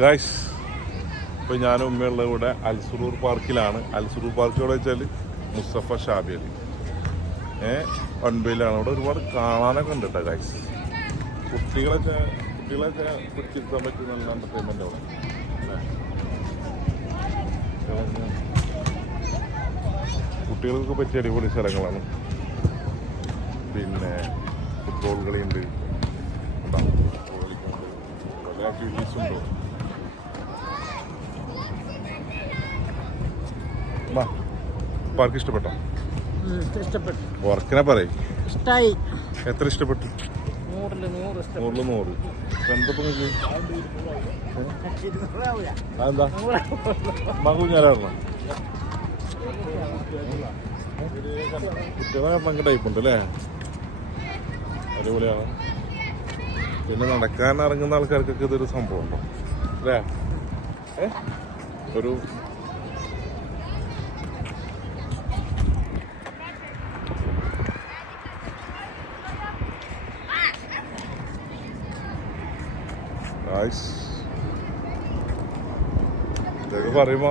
Guys, ഇപ്പോൾ ഞാനും ഉമ്മയുള്ള കൂടെ അൽസുറൂർ പാർക്കിലാണ്. അൽസുറൂർ പാർക്ക് എവിടെ വെച്ചാൽ മുസ്തഫ ഷാബി അലി വൺബയിലാണ്. അവിടെ ഒരുപാട് കാണാനൊക്കെ ഉണ്ട് കേട്ടോ ഗായ്സ്. കുട്ടികളൊക്കെ പിടിച്ചിരുത്താൻ പറ്റിയ നല്ല എൻ്റർടൈൻമെൻ്റ് അവിടെ. കുട്ടികൾക്ക് പറ്റിയ അടിപൊളി സ്ഥലങ്ങളാണ്. പിന്നെ ഫുട്ബോൾ കളിയുണ്ട്, ഫുട്ബോൾ കളിക്കുന്നുണ്ട്, പല ആക്ടിവിറ്റീസും ഉണ്ട്. പാർക്ക് ഇഷ്ടപ്പെട്ടോ? ഇഷ്ടപ്പെട്ടു. വർക്കിനെ പറയും ഇഷ്ടായി. എത്ര ഇഷ്ടപ്പെട്ടു? 100 100. എന്തപ്പം അതെന്താ മകുഞ്ഞാറാണോ? കുട്ടികളെ ഭയങ്കര ടൈപ്പുണ്ട് അല്ലേ, അടിപൊളിയാണ്. പിന്നെ നടക്കാൻ ഇറങ്ങുന്ന ആൾക്കാർക്കൊക്കെ ഇതൊരു സംഭവം ഉണ്ടോ അല്ലേ? ഒരു ഇതൊക്കെ പറയുമ്പോ